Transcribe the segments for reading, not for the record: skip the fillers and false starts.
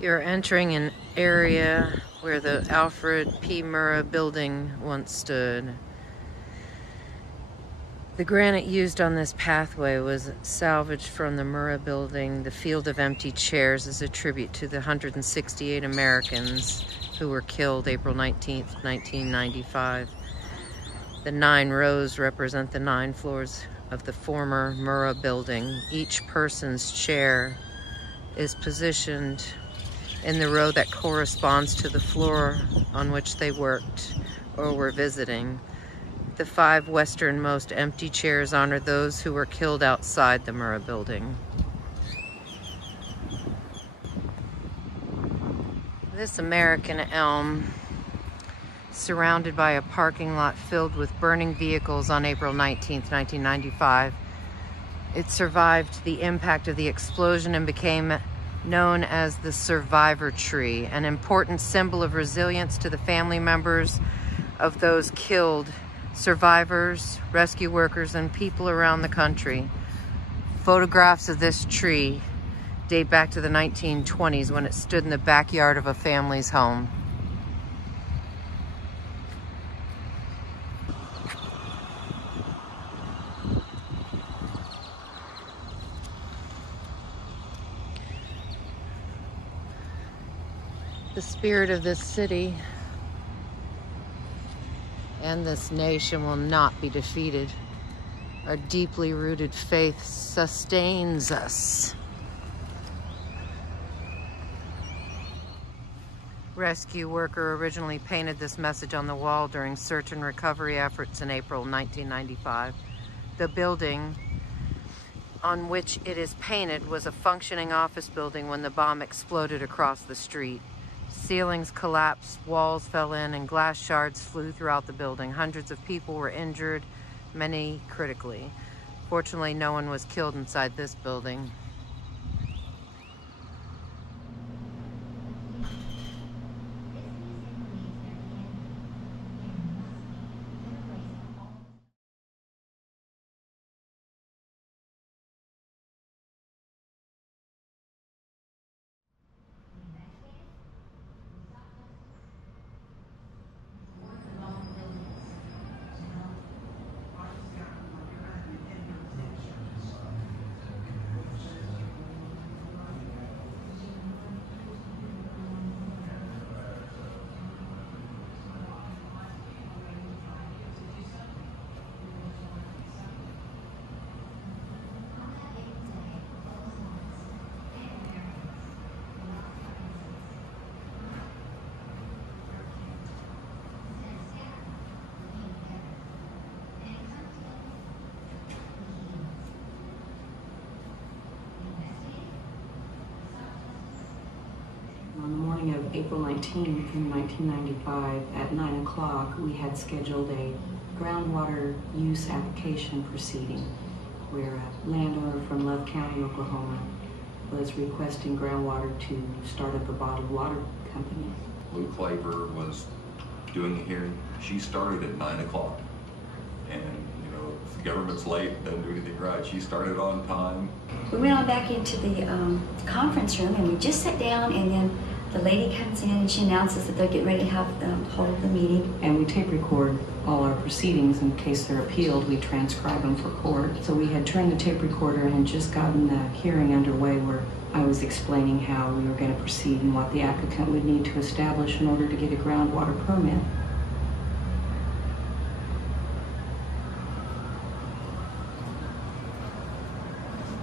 You're entering an area where the Alfred P. Murrah building once stood. The granite used on this pathway was salvaged from the Murrah building. The field of empty chairs is a tribute to the 168 Americans who were killed April 19th, 1995. The 9 rows represent the 9 floors of the former Murrah building. Each person's chair is positioned in the row that corresponds to the floor on which they worked or were visiting. The 5 westernmost empty chairs honor those who were killed outside the Murrah building. This American elm, surrounded by a parking lot filled with burning vehicles on April 19th, 1995, it survived the impact of the explosion and became known as the survivor tree, an important symbol of resilience to the family members of those killed, survivors, rescue workers, and people around the country. Photographs of this tree date back to the 1920s when it stood in the backyard of a family's home. The spirit of this city and this nation will not be defeated. Our deeply rooted faith sustains us. Rescue worker originally painted this message on the wall during search and recovery efforts in April 1995. The building on which it is painted was a functioning office building when the bomb exploded across the street. Ceilings collapsed, walls fell in, and glass shards flew throughout the building. Hundreds of people were injured, many critically. Fortunately, no one was killed inside this building. On the morning of April 19th in 1995 at 9 o'clock, we had scheduled a groundwater use application proceeding where a landowner from Love County, Oklahoma was requesting groundwater to start up a bottled water company. Lou Claver was doing the hearing. She started at 9 o'clock. And, you know, if the government's late, doesn't do anything right. She started on time. we went on back into the conference room, and we just sat down, and then the lady comes in and she announces that they're getting ready to have hold of the meeting. And we tape record all our proceedings in case they're appealed. We transcribe them for court. So we had turned the tape recorder and just gotten the hearing underway, where I was explaining how we were going to proceed and what the applicant would need to establish in order to get a groundwater permit.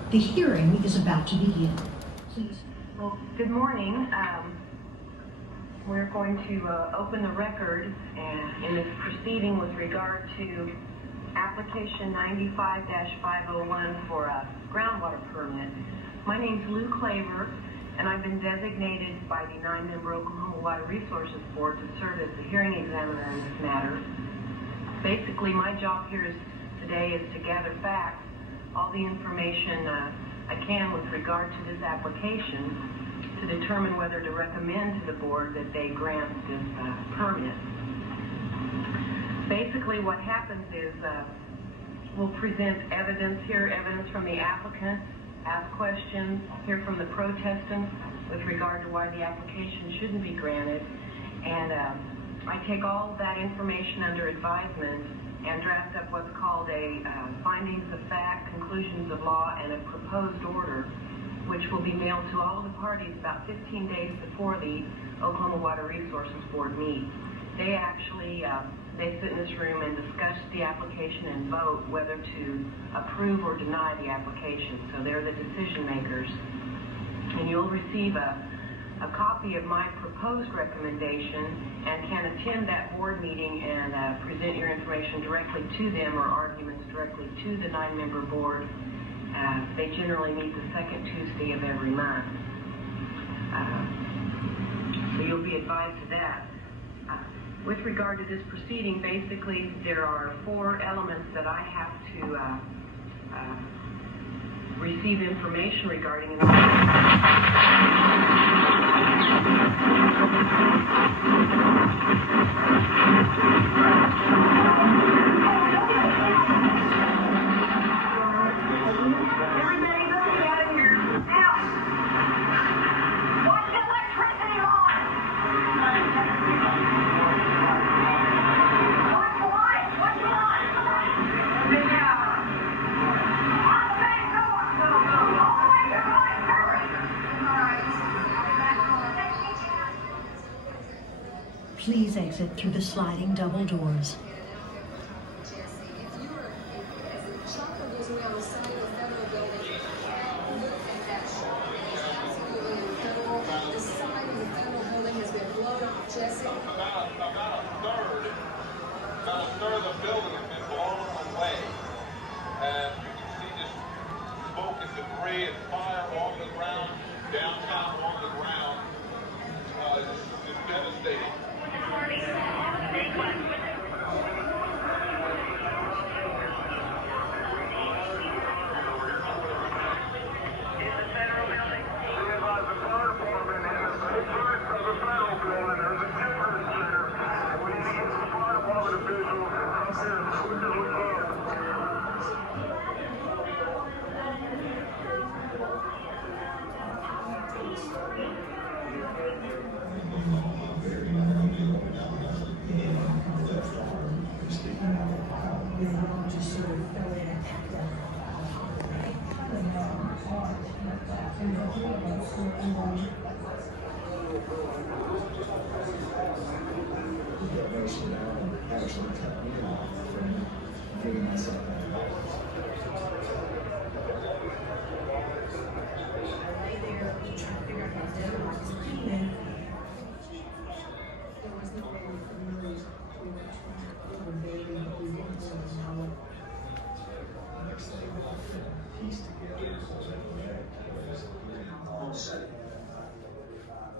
The hearing is about to begin. Please. Well, good morning. We're going to open the record in this proceeding with regard to application 95-501 for a groundwater permit. My name's Lou Claver, and I've been designated by the 9-member Oklahoma Water Resources Board to serve as the hearing examiner in this matter. Basically, my job here today is to gather facts, all the information I can with regard to this application, to determine whether to recommend to the board that they grant this permit. Basically, what happens is we'll present evidence from the applicant, ask questions, hear from the protestants with regard to why the application shouldn't be granted, and I take all of that information under advisement and draft up what's called a findings of fact, conclusions of law, and a proposed order, which will be mailed to all of the parties about 15 days before the Oklahoma Water Resources Board meets. They actually, they sit in this room and discuss the application and vote whether to approve or deny the application. So they're the decision makers. And you'll receive a copy of my proposed recommendation and can attend that board meeting and present your information directly to them, or arguments directly to the 9-member board. They generally meet the second Tuesday of every month. So you'll be advised of that. With regard to this proceeding, basically there are 4 elements that I have to receive information regarding. Please exit through the sliding double doors. About a third of the building has been blown away. And you can see this smoke and debris and fire on the ground, downtown on the ground. It's devastating.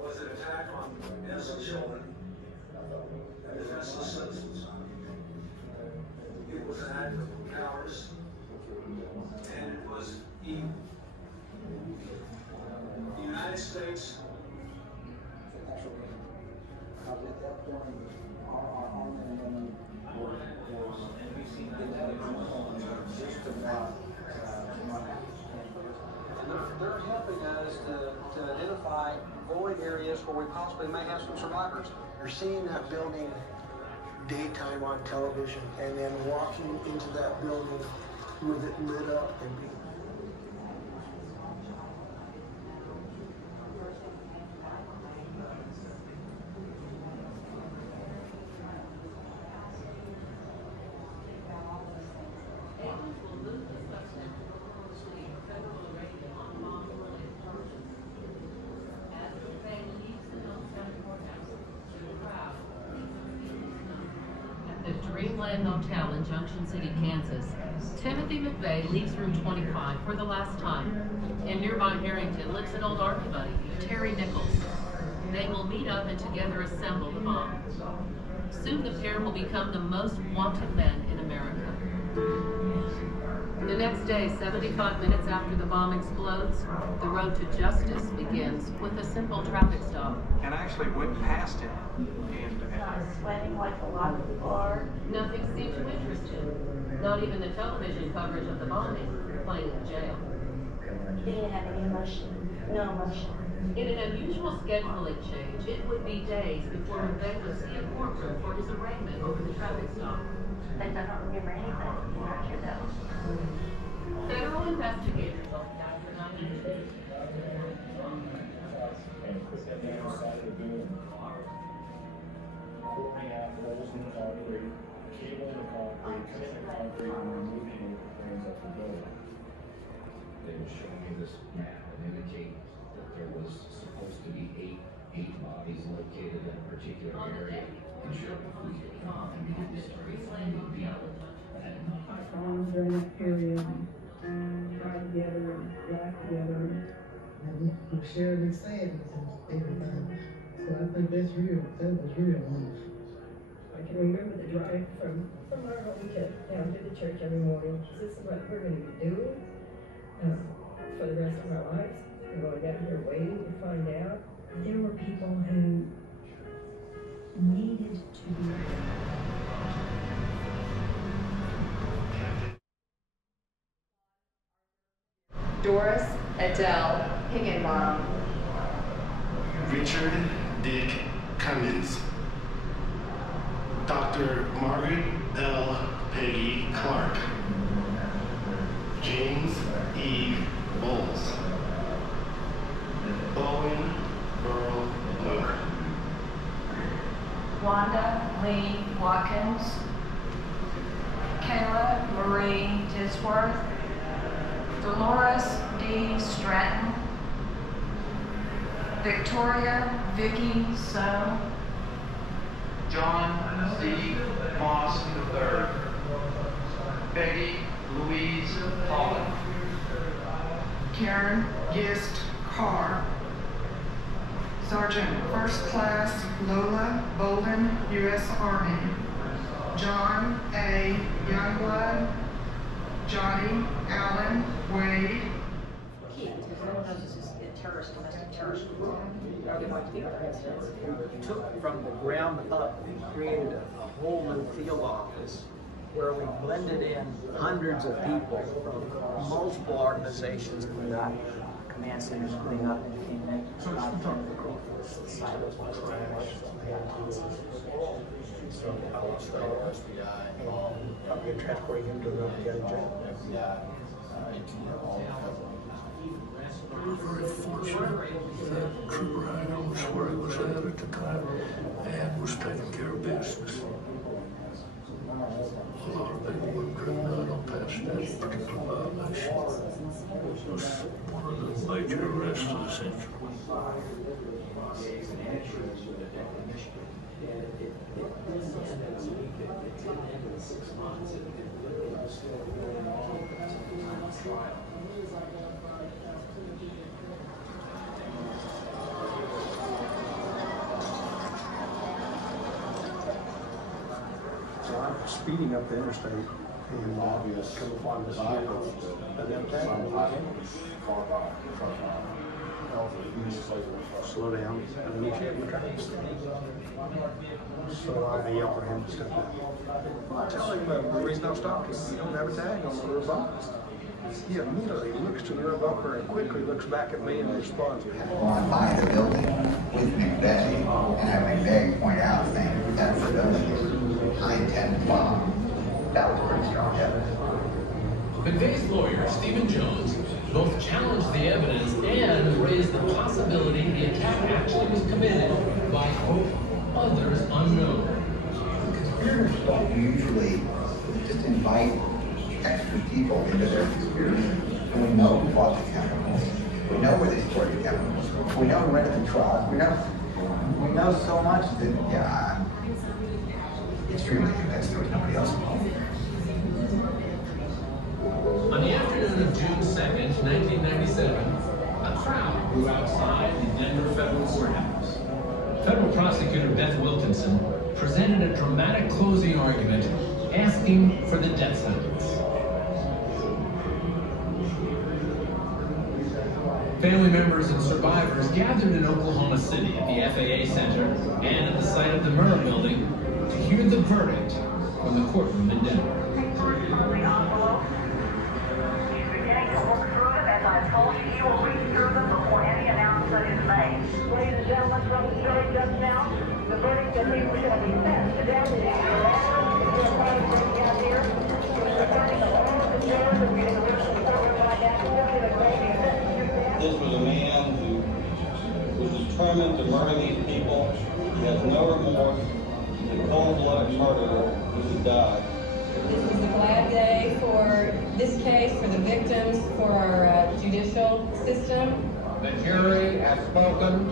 Was an attack on innocent children and defenseless citizens. It was an act of cowardice, and it was evil. The United States is to identify void areas where we possibly may have some survivors. You're seeing that building daytime on television and then walking into that building with it lit up and being Dreamland Motel in Junction City, Kansas. Timothy McVeigh leaves room 25 for the last time. In nearby Harrington lives an old army buddy, Terry Nichols. They will meet up and together assemble the bomb. Soon the pair will become the most wanted men in America. The next day, 75 minutes after the bomb explodes, the road to justice begins with a simple traffic stop. And I actually went past him. Sweating like a lot of people are. Nothing seemed to interest him. Not even the television coverage of the bombing playing in the jail. He didn't have any emotion. No emotion. In an unusual scheduling change, it would be days before McVeigh would see a courtroom for his arraignment over the traffic stop. They don't remember anything. Right here, though. Federal investigators on after 90 days. Pouring out holes in the concrete, cable in the concrete, cutting the concrete, and removing the frames of the building. They were showing me this map and indicate that there was supposed to be eight bodies located in a particular area. And sure, if we immediately started finding people. My farms are in that area and ride together and laugh together. And we share the sadness and everything. So I think that's real. That was real. I can remember the drive from our home down to the church every morning. This is what we're going to be doing for the rest of our lives. We're going down here waiting to find out. There were people who needed to be. Doris Adele Higginbottom. Richard Dick Cummins, Dr. Margaret L. Peggy Clark, James E. Bowles, Bowen Burl Luke, Wanda Lee Watkins. Kayla Marie Tisworth. Dolores D. Stratton. Victoria Vicky So. John C. Moss III. Peggy Louise Holland. Karen Gist Carr. Sergeant First Class Lola Bolden, U.S. Army. John A. Youngblood. Johnny Allen Wade. Took from the ground up and created a whole new field office where we blended in hundreds of people from multiple organizations. We got command centers putting up in probably transporting him to another jail. I was very fortunate that trooper I was where he was at the time and was taking care of business. A lot of people were driven out on past that particular violation. It was one of the major arrests of the century. So I'm speeding up the interstate and come upon this vehicle. And then slow down, and then you can't traffic. So I yell for him to step down. I tell him the reason I'm stopping is you don't have a tag on the rear bumper. He immediately looks to the rear bumper and quickly looks back at me and responds, "Gone by the building with McVeigh and have McVeigh point out saying that's the building I intend to bomb." That was pretty strong evidence. McVeigh's lawyer, Stephen Jones, both challenged the evidence and raised the possibility the attack actually was committed by, quote, others unknown. Conspirators don't usually just invite extra people into their conspiracy. And we know who bought the chemicals. We know where they stored the chemicals. We know who rented the truck. We know so much that, yeah, I'm extremely convinced there was nobody else involved. On the afternoon of June 2nd, 1997, a crowd grew outside the Denver Federal Courthouse. Federal prosecutor Beth Wilkinson presented a dramatic closing argument asking for the death sentence. Family members and survivors gathered in Oklahoma City at the FAA Center and at the site of the Murrah Building to hear the verdict from the courtroom in Denver. I told you, he will read through them before any announcement is made. Ladies and gentlemen, from the jury just now, the verdict that he was going to be sentenced to death is This was a man who was determined to murder these people. He has no remorse. He's a cold-blooded murderer who should die. This is a glad day for this case, for the victims, for our judicial system. The jury has spoken,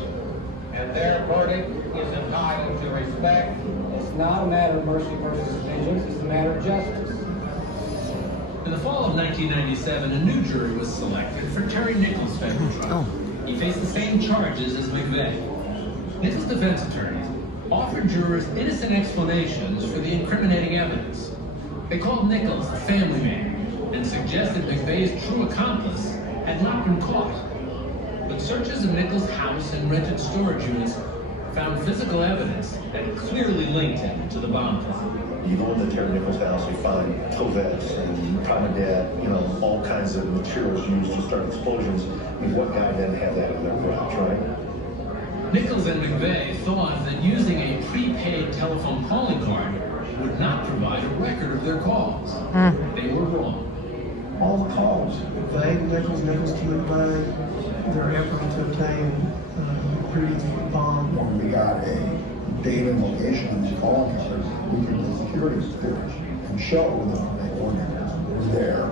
and their verdict is entitled to respect. It's not a matter of mercy versus vengeance, it's a matter of justice. In the fall of 1997, a new jury was selected for Terry Nichols' federal trial. He faced the same charges as McVeigh. Nichols' defense attorneys offered jurors innocent explanations for the incriminating evidence. They called Nichols a family man and suggested McVeigh's true accomplice had not been caught. But searches of Nichols' house and rented storage units found physical evidence that clearly linked him to the bomb plot. You go into Terry Nichols' house, you find clothes and Primadet, all kinds of materials used to start explosions. I mean, what guy doesn't have that in their garage, right? Nichols and McVeigh thought that using a prepaid telephone calling card would not provide a record of their calls. They were wrong. All the calls, Nichols to McVeigh, their effort to obtain pre bomb. When we got a date and location on the calling card, we could do security footage and show that they were there,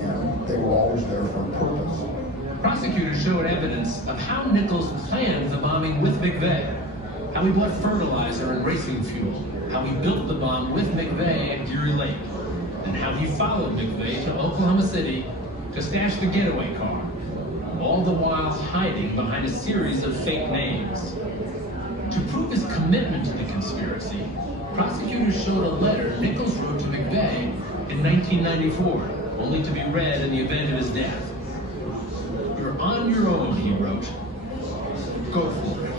and they were always there for a purpose. Prosecutors showed evidence of how Nichols planned the bombing with McVeigh, how he bought fertilizer and racing fuel, how he built the bomb with McVeigh at Geary Lake, and how he followed McVeigh to Oklahoma City to stash the getaway car, all the while hiding behind a series of fake names. To prove his commitment to the conspiracy, prosecutors showed a letter Nichols wrote to McVeigh in 1994, only to be read in the event of his death. "You're on your own," he wrote. "Go for it."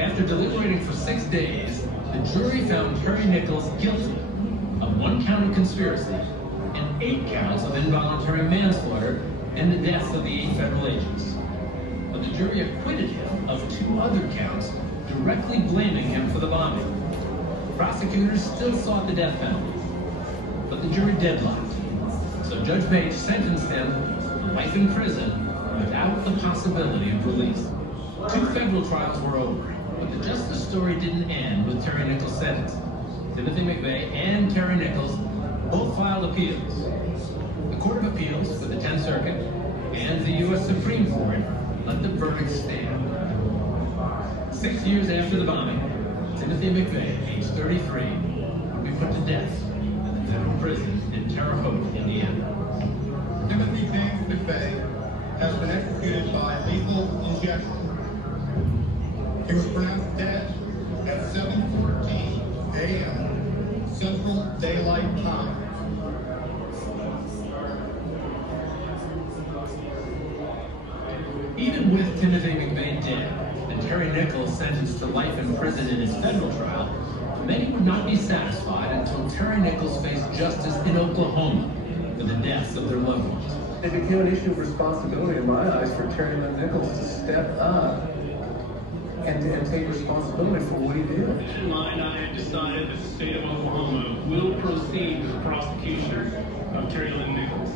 After deliberating for 6 days, the jury found Terry Nichols guilty of 1 count of conspiracy and 8 counts of involuntary manslaughter and the deaths of the 8 federal agents. But the jury acquitted him of 2 other counts, directly blaming him for the bombing. Prosecutors still sought the death penalty, but the jury deadlocked. So Judge Bates sentenced him to life in prison without the possibility of release. 2 federal trials were over, but the justice story didn't end with Terry Nichols' sentence. Timothy McVeigh and Terry Nichols both filed appeals. The Court of Appeals for the 10th Circuit and the U.S. Supreme Court let the verdict stand. 6 years after the bombing, Timothy McVeigh, age 33, would be put to death in the federal prison in Terre Haute, Indiana. Timothy James McVeigh has been executed by lethal injection. He was pronounced dead at 7:14 a.m. Central Daylight Time. Even with Timothy McVeigh dead and Terry Nichols sentenced to life in prison in his federal trial, many would not be satisfied until Terry Nichols faced justice in Oklahoma for the deaths of their loved ones. It became an issue of responsibility in my eyes for Terry Nichols to step up and take responsibility for what he did. In mind, I have decided that the state of Oklahoma will proceed with the prosecution of Terry Nichols.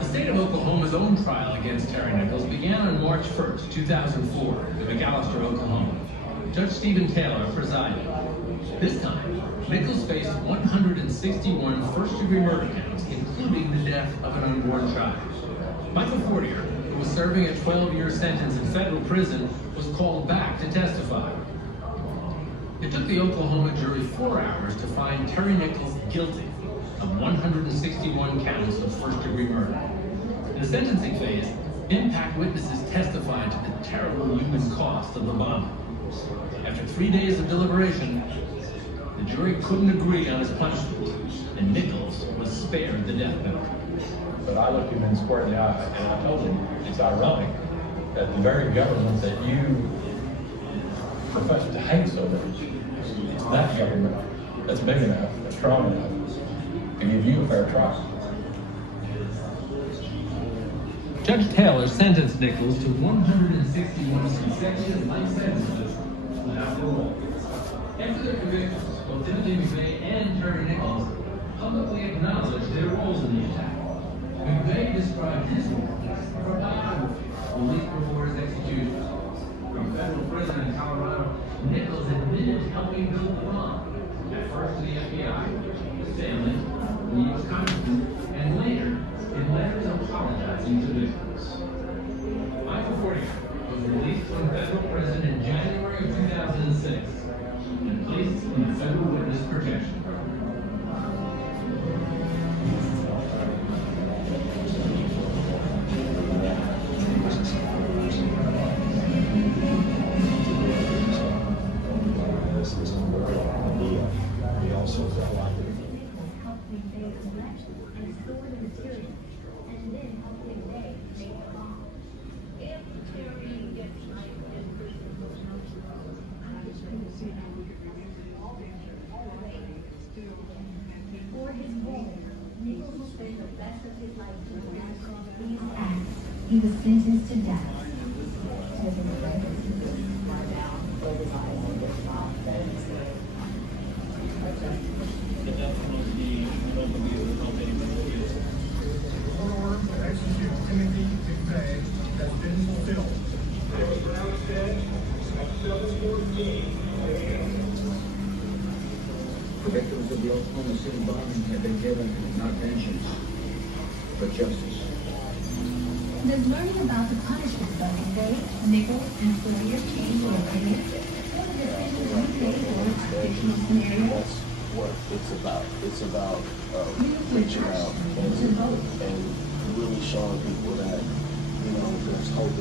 The state of Oklahoma's own trial against Terry Nichols began on March 1st, 2004, in McAlester, Oklahoma. Judge Stephen Taylor presided. This time, Nichols faced 161 first-degree murder counts, including the death of an unborn child. Michael Fortier, who was serving a 12-year sentence in federal prison, was called back to testify. It took the Oklahoma jury 4 hours to find Terry Nichols guilty of 161 counts of first-degree murder. In the sentencing phase, impact witnesses testified to the terrible human cost of the bombing. After 3 days of deliberation, the jury couldn't agree on his punishment, and Nichols was spared the death penalty. But I looked him in square in the eye, and I told him, it's ironic that the very government that you profess to hate so much, it's that government that's big enough, that's strong enough, to give you a fair trial. Judge Taylor sentenced Nichols to 161 consecutive life sentences without parole. After their convictions, both Timothy McVeigh and Terry Nichols publicly acknowledged their roles in the attack. McVeigh described his role as biography, released before his execution. From federal prison in Colorado, Nichols admitted helping build the bomb, at first to the FBI, his family, the U.S. Congressman, and later in letters apologizing to victims. Michael Fortier was released from federal prison in January of 2006 and placed in the Federal Witness Protection Program. We also felt like For his role, Nichols will spend the rest of his life doing these acts. He was sentenced to death. Order to execute Timothy McVeigh has been fulfilled. The victims of the Oklahoma City bombing have been given not vengeance, but justice. Does learning about the punishments of McVeigh, Nichols, and Fortier change your opinion? What are the decisions you made or fictional scenarios? That's what it's about. It's about reaching out and really showing people that, there's hope.